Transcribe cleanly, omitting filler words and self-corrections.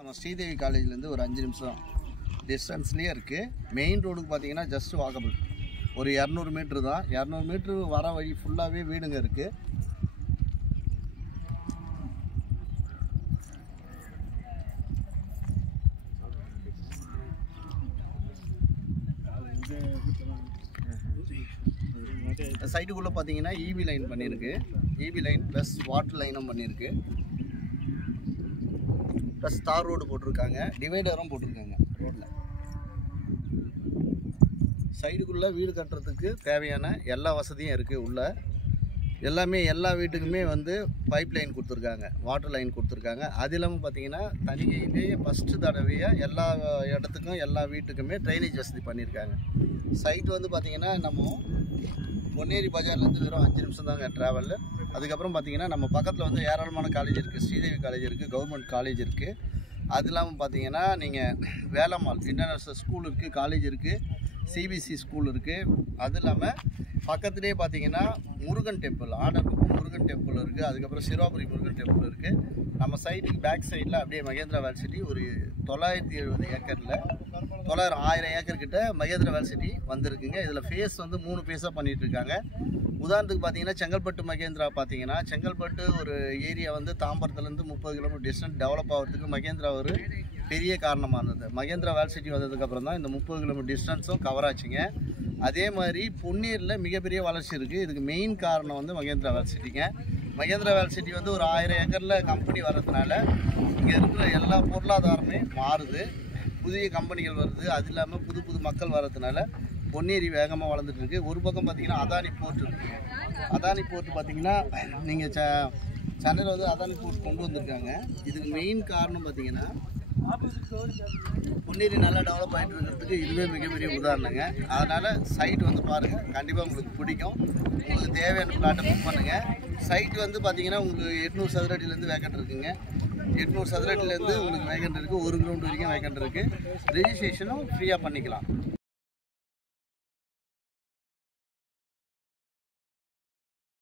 நம்ம ஸ்ரீதேவி காலேஜ்லேருந்து ஒரு 5 நிமிஷம் டிஸ்டன்ஸ்லேயே இருக்குது. மெயின் ரோடுக்கு பார்த்தீங்கன்னா ஜஸ்ட் வாக்கபிள் ஒரு 200 மீட்ரு தான். 200 மீட்ரு வர வழி ஃபுல்லாகவே வீடுங்க இருக்குது. சைட்டுக்குள்ளே பார்த்தீங்கன்னா இபி லைன் பண்ணியிருக்கு. இபி லைன் ப்ளஸ் வாட்டர் லைனும் பண்ணியிருக்கு. ப்ளஸ் தார் ரோடு போட்டிருக்காங்க, டிவைடரும் போட்டிருக்காங்க ரோட்டில். சைடுக்குள்ளே வீடு கட்டுறதுக்கு தேவையான எல்லா வசதியும் இருக்குது. உள்ள எல்லாமே எல்லா வீட்டுக்குமே வந்து பைப் லைன் கொடுத்துருக்காங்க, வாட்டர் லைன் கொடுத்துருக்காங்க. அது இல்லாமல் பார்த்தீங்கன்னா தனியாக ஃபஸ்ட்டு தடவையாக எல்லா இடத்துக்கும் எல்லா வீட்டுக்குமே ட்ரைனேஜ் வசதி பண்ணியிருக்காங்க. சைட்டு வந்து பார்த்திங்கன்னா நம்ம பொன்னேரி பஜார்லேருந்து வெறும் 5 நிமிஷம் தாங்க ட்ராவலில். அதுக்கப்புறம் பார்த்திங்கன்னா நம்ம பக்கத்தில் வந்து ஏராளமான காலேஜ் இருக்குது. ஸ்ரீதேவி காலேஜ் இருக்குது, கவர்மெண்ட் காலேஜ் இருக்குது. அது இல்லாமல் பார்த்தீங்கன்னா நீங்கள் வேலம்மாள் இன்டர்நேஷ்னல் ஸ்கூல் இருக்குது, காலேஜ் இருக்குது, சிபிஎஸ்சி ஸ்கூல் இருக்குது. அது இல்லாமல் பக்கத்துலேயே பார்த்தீங்கன்னா முருகன் டெம்பிள், ஆடர்குப்பம் முருகன் டெம்பிள் இருக்குது. அதுக்கப்புறம் சிறுவாபுரி முருகன் டெம்பிள் இருக்குது. நம்ம சைட்டுக்கு பேக் சைடில் அப்படியே மகேந்திரா வேல்சிட்டி ஒரு 970 ஏக்கரில் 1000 ஏக்கர் கிட்ட மகேந்திரா வேல்சிட்டி வந்திருக்குங்க. இதில் ஃபேஸ் வந்து 3 ஃபேஸாக பண்ணிகிட்ருக்காங்க. உதாரணத்துக்கு பார்த்தீங்கன்னா செங்கல்பட்டு மகேந்திரா பார்த்தீங்கன்னா செங்கல்பட்டு ஒரு ஏரியா வந்து தாம்பரத்துலேருந்து 30 கிலோமீட்டர் டிஸ்டன்ஸ் டெவலப் ஆகிறதுக்கு மகேந்திரா ஒரு பெரிய காரணமாக இருந்தது. மகேந்திரா வேல்சிட்டி வந்ததுக்கப்புறம் தான் இந்த 30 கிலோமீட்டர் டிஸ்டன்ஸும் கவர் ஆச்சுங்க. அதே மாதிரி பொன்னீரில் மிகப்பெரிய வளர்ச்சி இருக்குது. இதுக்கு மெயின் காரணம் வந்து மகேந்திரா வேல்சிட்டிங்க. மகேந்திரா வேல்சிட்டி வந்து ஒரு 1000 ஏக்கரில் கம்பெனி வர்றதுனால இங்கே இருக்கிற எல்லா பொருளாதாரமே மாறுது, புதிய கம்பெனிகள் வருது. அது இல்லாமல் புது புது மக்கள் வர்றதுனால பொன்னேரி வேகமாக வளர்ந்துட்டு இருக்குது. ஒரு பக்கம் பார்த்தீங்கன்னா அதானி போர்ட் இருக்குது. அதானி போர்ட் பார்த்தீங்கன்னா நீங்கள் சென்னையில் வந்து அதானி போர்ட் கொண்டு வந்திருக்காங்க. இதுக்கு மெயின் காரணம் பார்த்தீங்கன்னா பொன்னேரி நல்லா டெவலப் ஆகிட்டு இருக்கிறதுக்கு இதுவே மிகப்பெரிய உதாரணங்க. அதனால் சைட் வந்து பாருங்கள், கண்டிப்பாக உங்களுக்கு பிடிக்கும். உங்களுக்கு தேவையான பிளாட்டை புக் பண்ணுங்கள். சைட் வந்து பார்த்தீங்கன்னா உங்களுக்கு 800 சதுரடியிலேருந்து வேக்கண்ட் இருக்குங்க. 800 சதுரடியிலேருந்து உங்களுக்கு வேக்கண்ட் இருக்குது. 1 கிரவுண்ட் வரைக்கும் வேக்கண்ட் இருக்குது. ரெஜிஸ்ட்ரேஷனும் ஃப்ரீயாக பண்ணிக்கலாம்.